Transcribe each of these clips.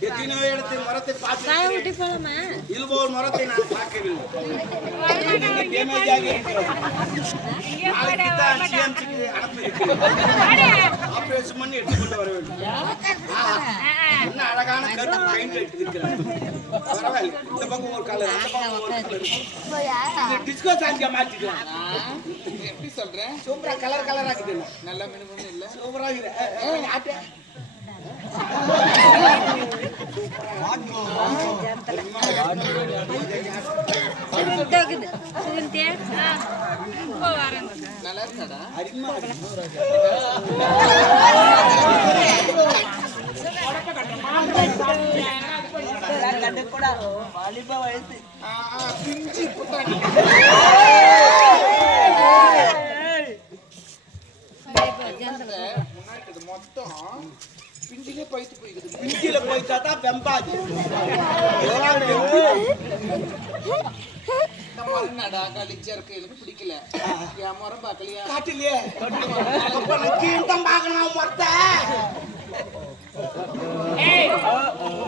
எத்தனையோ இடத்தில் மரத்தை பார்த்து இதுபோல் மரத்தை நான் பார்க்கவில்லை. ஆகி. ஆபரேஷன் பண்ணி எடுத்துக்கொண்டு வர வேண்டும். ஆ, என்ன அழகான கருப்பு பெயிண்ட் அடித்திருக்கிறார் பரவாயில்லை. இந்த பக்கம் ஒரு கலர் அந்த பக்கம் ஒரு கலர். இது டிஸ்கோ சாங்கியா மாத்திக்கலாம் எப்படி சொல்றேன்? சூப்பரா கலர் கலரா இருக்குது நல்ல இல்ல. சூப்பரா ஆட்டு. நல்லா இருக்காடா அருமையா இருக்கு. ஆ, மொத்தம் பைத்து போய்க்குது பிஞ்சில போயிட்டா தான் வெம்பாது இந்த கழிச்சா இருக்கு எனக்கு பிடிக்கல. என் மரம் பார்க்கலையா? காட்டிலே அப்ப நான் கீழ்தான் பார்க்கணும் மொத்த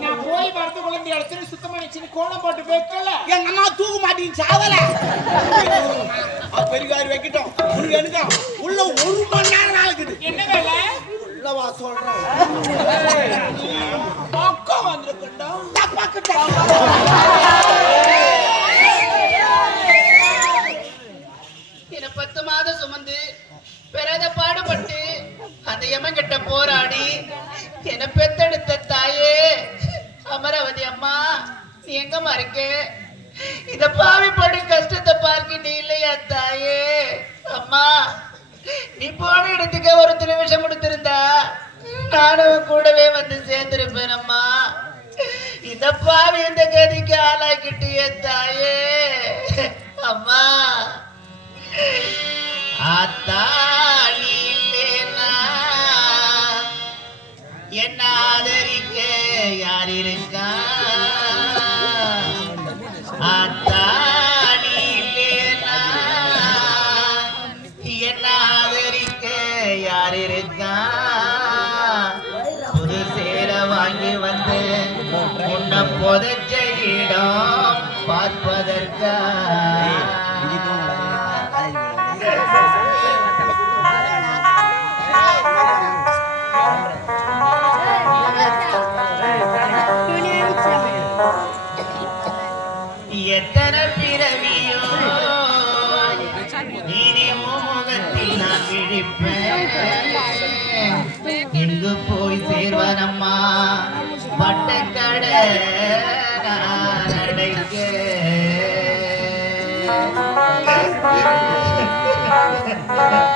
நான் போய் வரதுக்குள்ள இந்த இடத்துல சுத்தமா நிச்சு கோணம் போட்டு வைக்கல எங்க அம்மா தூக்க மாட்டேன்னு சாவல. பெரியாரு வைக்கட்டும். எடுக்கும் உள்ள ஒரு மணி நேரம் ஆகுது என்ன வேலை? உள்ள வா சொல்றேன் அக்கா வந்திருக்கா தப்பாக்கிட்ட. என பத்து மாதம் சுமந்து பிறத பாடுபட்டு அந்த யமங்கிட்ட போராடி என பெத்தெடுத்த தாயே. அமராவதி அம்மா நீ எங்கம்மா இருக்க? இத பாவி படு கஷ்டத்தை பார்க்க நீ இல்லையா தாயே? அம்மா நீ போன இடத்துக்கு ஒரு நிமிஷம் கொடுத்திருந்தா நானும் கூடவே வந்து சேர்ந்திருப்பேன் அம்மா. இந்த பாவி இந்த கதிக்கு ஆளாக்கிட்டு தாயே. அம்மா என்ன ஆதரிக்க யார் இருக்கா ஆத்தாடி இல்லேனா என்ன ஆதரிக்க யார் இருக்கா புது சேர வாங்கி வந்து உன்னை புதைச்ச இடம் பார்ப்பதற்கா? Yeah.